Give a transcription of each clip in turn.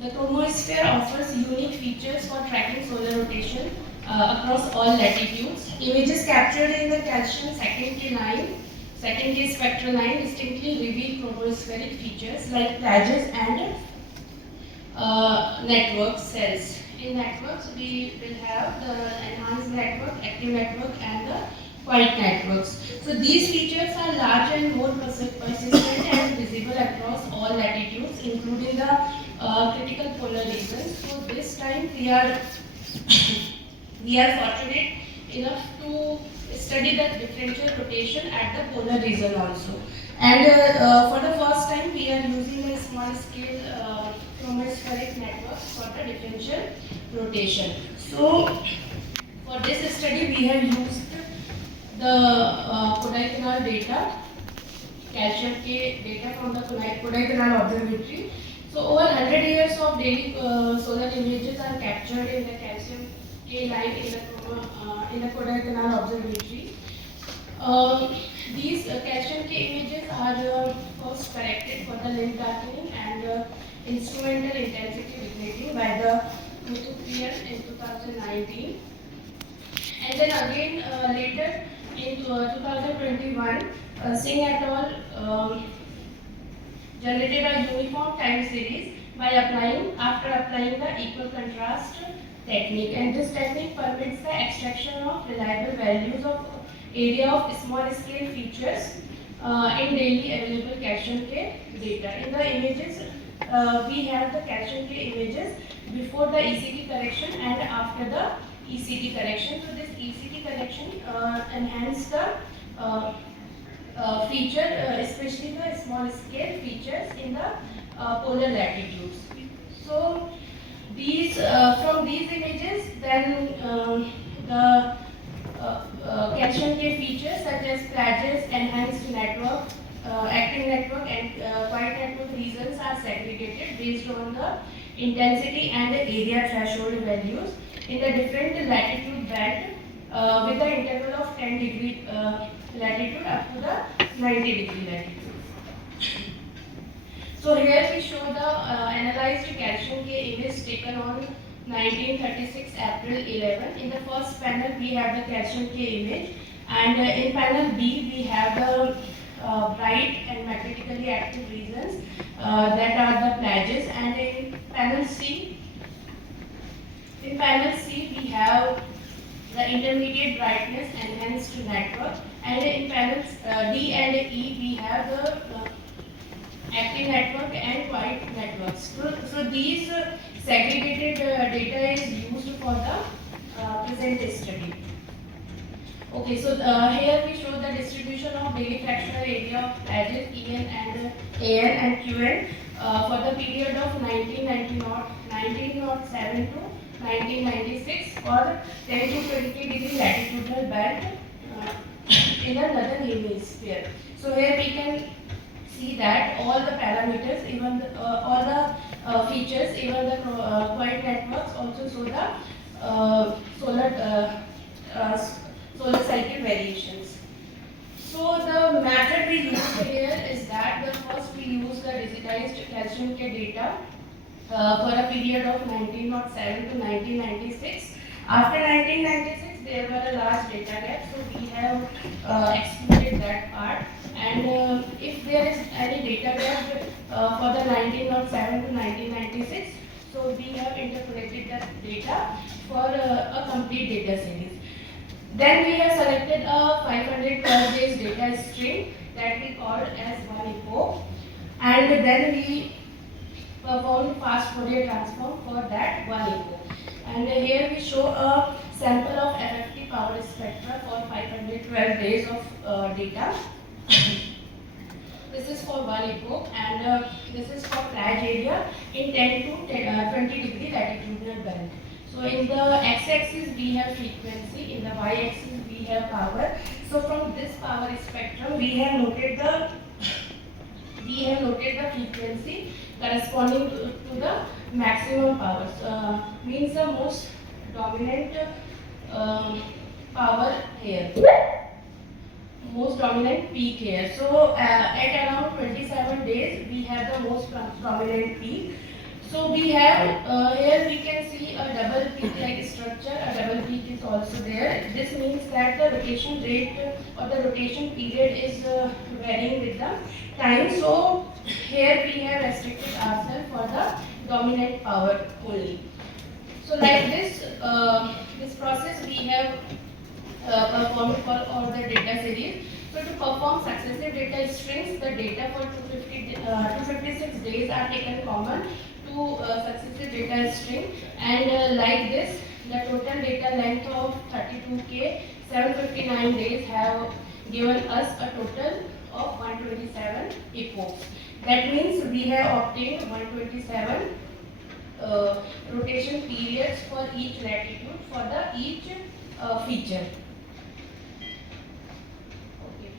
The chromosphere offers unique features for tracking solar rotation across all latitudes. Images captured in the calcium second K spectral line distinctly reveal chromospheric features like plages and network cells. In networks, we will have the enhanced network, active network, and the quiet networks. So these features are large and more persistent and visible across all latitudes, including the critical polar regions. So this time we are fortunate enough to study the differential rotation at the polar region also. And for the first time, we are using a small scale chromospheric network for the differential rotation. So for this study, we have used the Kodaikanal data, calcium K data from the Kodaikanal observatory. So over 100 years of daily solar images are captured in the calcium K line in the Kodaikanal observatory. These calcium K images are first corrected for the limb darkening and instrumental intensity regulating by the Muthupriyan in 2019. And then again later in 2021, Singh et al. Generated a uniform time series by after applying the equal contrast technique, and this technique permits the extraction of reliable values of area of small scale features in daily available calcium K data. In the images, we have the calcium K images before the ECT correction and after the ECT correction. So this ECT correction enhance the especially the small scale features in the polar latitudes. So these from these images, then the calcium K features such as plages, enhanced network, active network, and quiet network regions are segregated based on the intensity and the area threshold values in the different latitude band with the interval of 10 degree latitude up to the 90 degree latitude. So here we show the analyzed calcium K image taken on 1936 April 11. In the first panel we have the calcium K image, and in panel B we have the bright and magnetically active regions that are the plages, and in panel C we have the intermediate brightness enhanced network, and in panels D and E we have the active network and quiet networks. So these segregated data is used for the present study. Okay, so here we show the distribution of daily fractional area of plages EN and AN and QN for the period of 1907 to 1996 for 10 to 20 degree latitudinal band in the northern hemisphere. So here we can see that all the parameters, even all the features, even the quiet networks also show the solar cycle variations. So the method we use here is that the first we use the digitized calcium K data for a period of 1907 to 1996. After 1996, there were a large data gap, so we have excluded that part. And if there is any data gap for the 1907 to 1996, so we have interpolated that data for a complete data series. Then we have selected a 512 days data string that we called as one epoch, and then we performed fast Fourier transform for that one epoch. And here we show a sample of FFT power spectra for 512 days of data. This is for one epoch, and this is for plage area in 10 to 20 degree latitudinal band. So in the x-axis we have frequency, in the y-axis we have power. So from this power spectrum we have noted the frequency corresponding to the maximum powers, means the most dominant power here, most dominant peak here. So at around 27 days we have the most prominent peak. So we have here we can see a double peak like structure. A double peak is also there. This means that the rotation rate or the rotation period is varying with the time. So here we have restricted ourselves for the dominant power only. So like this process we have performed for all the data series. So to perform successive data strings, the data for 256 days are taken common to successive data string, and like this, the total data length of 32K 759 days have given us a total of 127 epochs. That means we have obtained 127 rotation periods for each latitude for the each feature. Okay.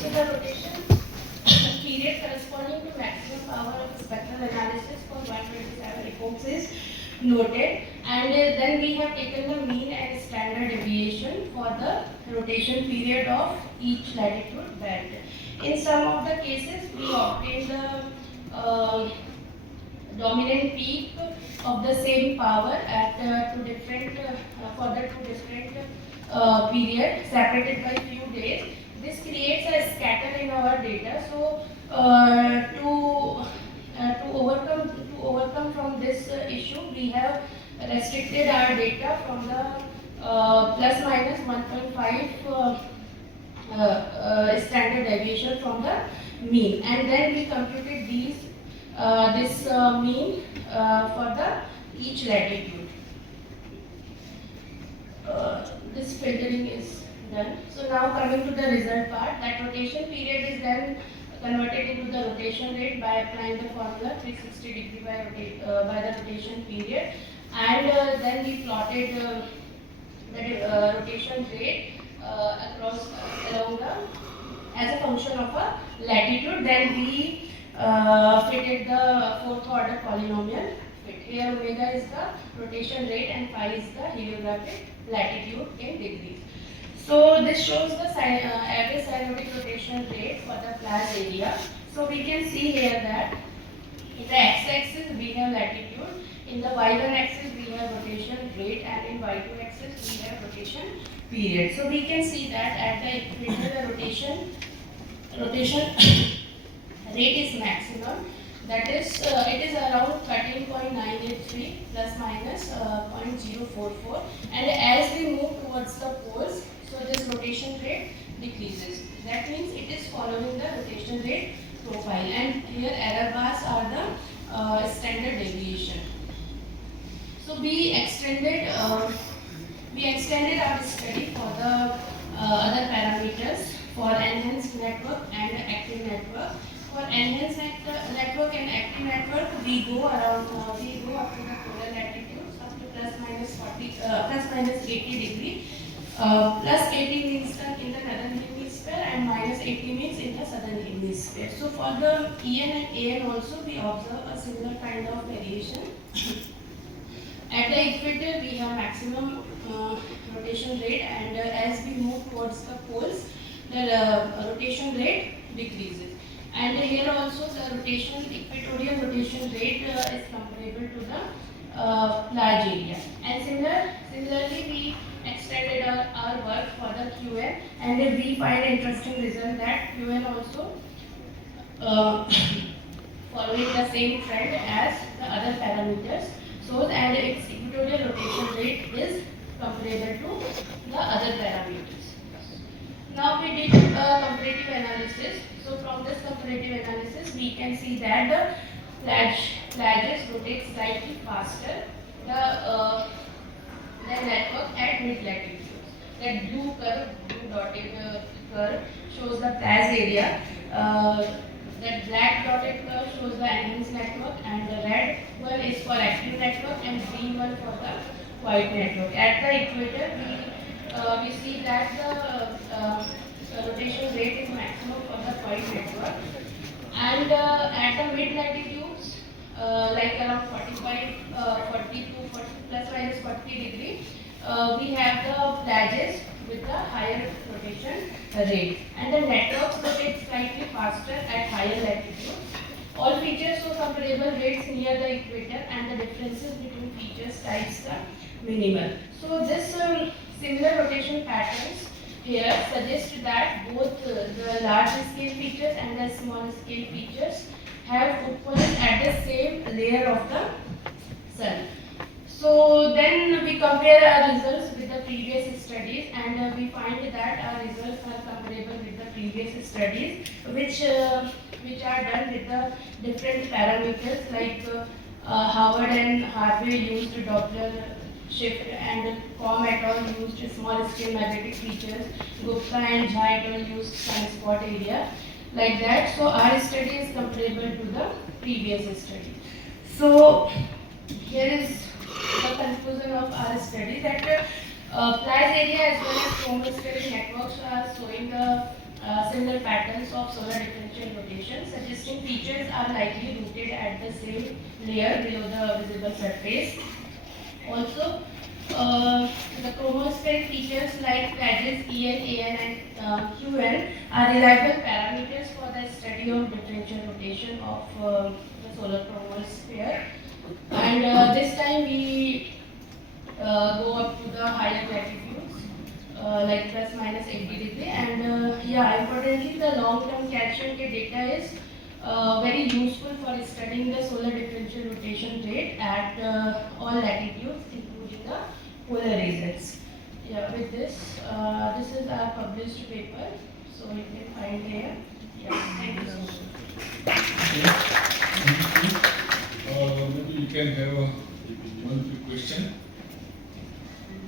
So the rotation period corresponding to maximum power of spectral analysis for 127 epochs is noted, and then we have taken the mean and standard deviation for the rotation period of each latitude band. In some of the cases, we obtain the dominant peak of the same power at two different for the two different periods separated by few days. This creates a scatter in our data. So to overcome from this issue, we have restricted our data from the plus minus 1.5 standard deviation from the mean, and then we computed this mean for the each latitude. This filtering is done. So now coming to the result part, that rotation period is then converted into the rotation rate by applying the formula 360 degree by the rotation period, and then we plotted the rotation rate across along the as a function of a latitude. Then we fitted the fourth order polynomial fit. Here omega is the rotation rate and phi is the heliographic latitude in degrees. So this shows the average cyanotic rotation rate for the class area. So we can see here that in the x-axis we have latitude, in the y1 axis we have rotation rate, and in y2 axis we have rotation period. So we can see that at the equator the rotation rate is maximum. That is, it is around 13.983 plus minus 0.044, and as we move towards the poles, so this rotation rate decreases. That means it is following the rotation rate profile, and here error bars are the standard deviation. So we extended our study for the other parameters for enhanced network and active network. For enhanced network and active network, we go up to the polar latitudes up to plus minus 80 degree. Plus 80 means in the northern hemisphere and minus 80 means in the southern hemisphere. So for the EN and AN also we observe a similar kind of variation. At the equator we have maximum rotation rate, and as we move towards the poles the rotation rate decreases. And here also the equatorial rotation rate is comparable to the large area. And similarly we extended our work for the QN, and we find interesting result that QN also following the same trend as the other parameters. So and its equatorial rotation rate is comparable to the other parameters. Now we did a comparative analysis. So from this comparative analysis, we can see that the flages rotate slightly faster the network at mid latitudes. That blue dotted curve shows the Plas area. That black dotted curve shows the enhanced network, and the red one is for active network, and green one for the white network. At the equator, we see that the rotation rate is maximum for the white network, and at the mid latitudes, like around 45, 42, 40, plus minus 40 degree, we have the flages with the higher rotation rate, and the networks rotate slightly faster at higher latitudes. All features show comparable rates near the equator, and the differences between features types are minimal. So this similar rotation patterns here suggest that both the large scale features and the small scale features have occurred at the same layer of the sun. So then we compare our results with the previous studies, and we find that our results are comparable with the previous studies, which are done with the different parameters, like Howard and Harvey used Doppler shift, and Com et al. Used small scale magnetic features, Gupta and Jha et al. Used sunspot area, like that. So our study is comparable to the previous study. So here is the conclusion of our study, that Plas area as well as chromosphere networks are showing the similar patterns of solar differential rotation, suggesting features are likely rooted at the same layer below the visible surface. Also, the chromosphere features like flages En, An, and Qn are reliable parameters for the study of differential rotation of the solar chromosphere. And this time we go up to the higher latitudes, like plus minus 80 degree. And yeah, importantly, the long-term calcium K data is very useful for studying the solar differential rotation rate at all latitudes, including the polar regions. Yeah, with this, this is our published paper, so you can find here. Yeah, thank you so much. Maybe you can have one quick question.